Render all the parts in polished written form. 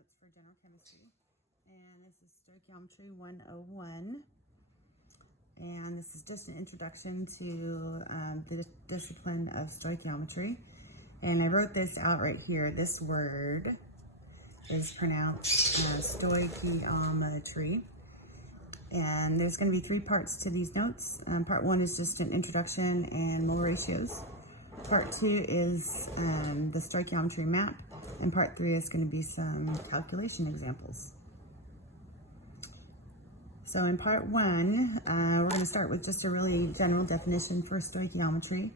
notes for general chemistry, and this is Stoichiometry 101, and this is just an introduction to the discipline of stoichiometry. And I wrote this out right here. This word is pronounced stoichiometry, and there's going to be 3 parts to these notes. Part 1 is just an introduction and mole ratios. Part 2 is the stoichiometry map, and part 3 is going to be some calculation examples. So in part 1, we're going to start with just a really general definition for stoichiometry,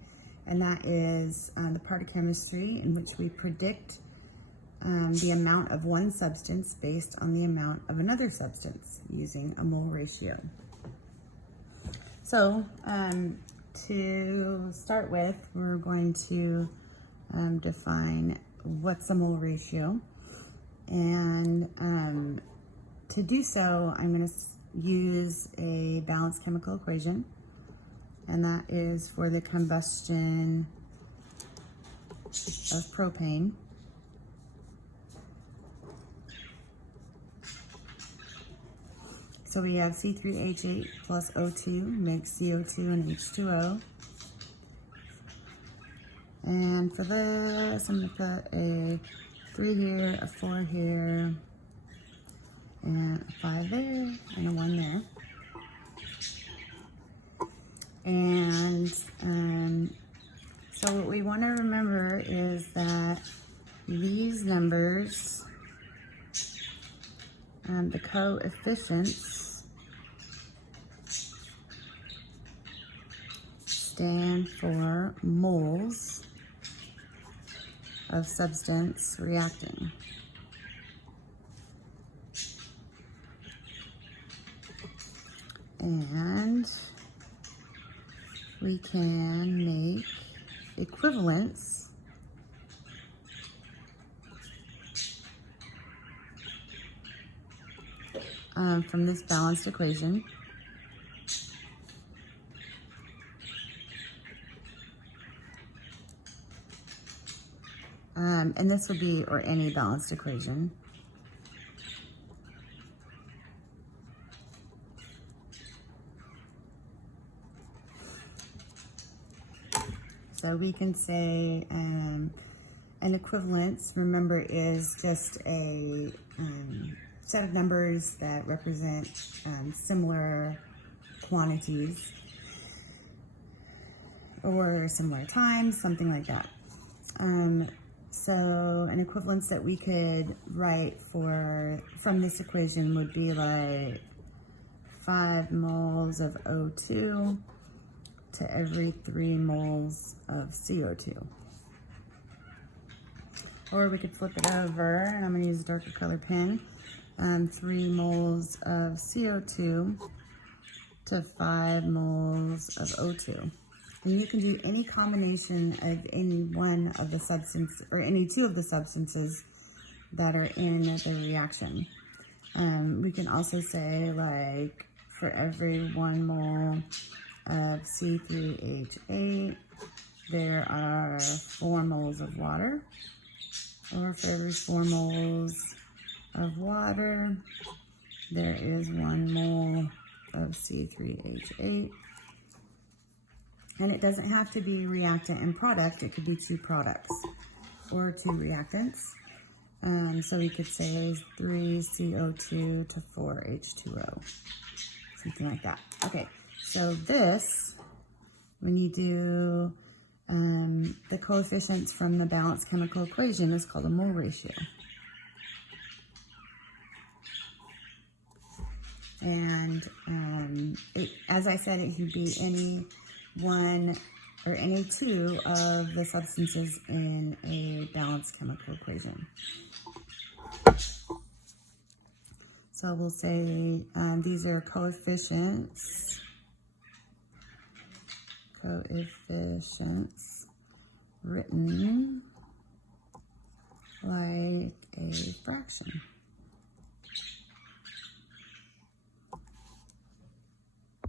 and that is the part of chemistry in which we predict the amount of one substance based on the amount of another substance using a mole ratio. So to start with, we're going to define what's a mole ratio, and to do so, I'm going to use a balanced chemical equation, and that is for the combustion of propane. So we have C3H8 plus O2 makes CO2 and H2O. And for this, I'm going to put a 3 here, a 4 here, and a 5 there, and a 1 there. And so what we want to remember is that these numbers, the coefficients, stand for moles of substance reacting. And we can make equivalents from this balanced equation. And this would be, or any balanced equation. So we can say an equivalence, remember, is just a set of numbers that represent similar quantities or similar times, something like that. So an equivalence that we could write from this equation would be like 5 moles of O2 to every 3 moles of CO2. Or we could flip it over, and I'm going to use a darker color pen. 3 moles of CO2 to 5 moles of O2. And you can do any combination of any one of the substance, or any 2 of the substances that are in the reaction. We can also say, like, for every 1 mole of C3H8, there are 4 moles of water. Or for every 4 moles of water, there is 1 mole of C3H8. And it doesn't have to be reactant and product. It could be 2 products or 2 reactants. So we could say 3 CO2 to 4 H2O, something like that. Okay, so this, when you do the coefficients from the balanced chemical equation, is called a mole ratio. And as I said, it could be any one or any 2 of the substances in a balanced chemical equation. So we'll say these are coefficients written like a fraction.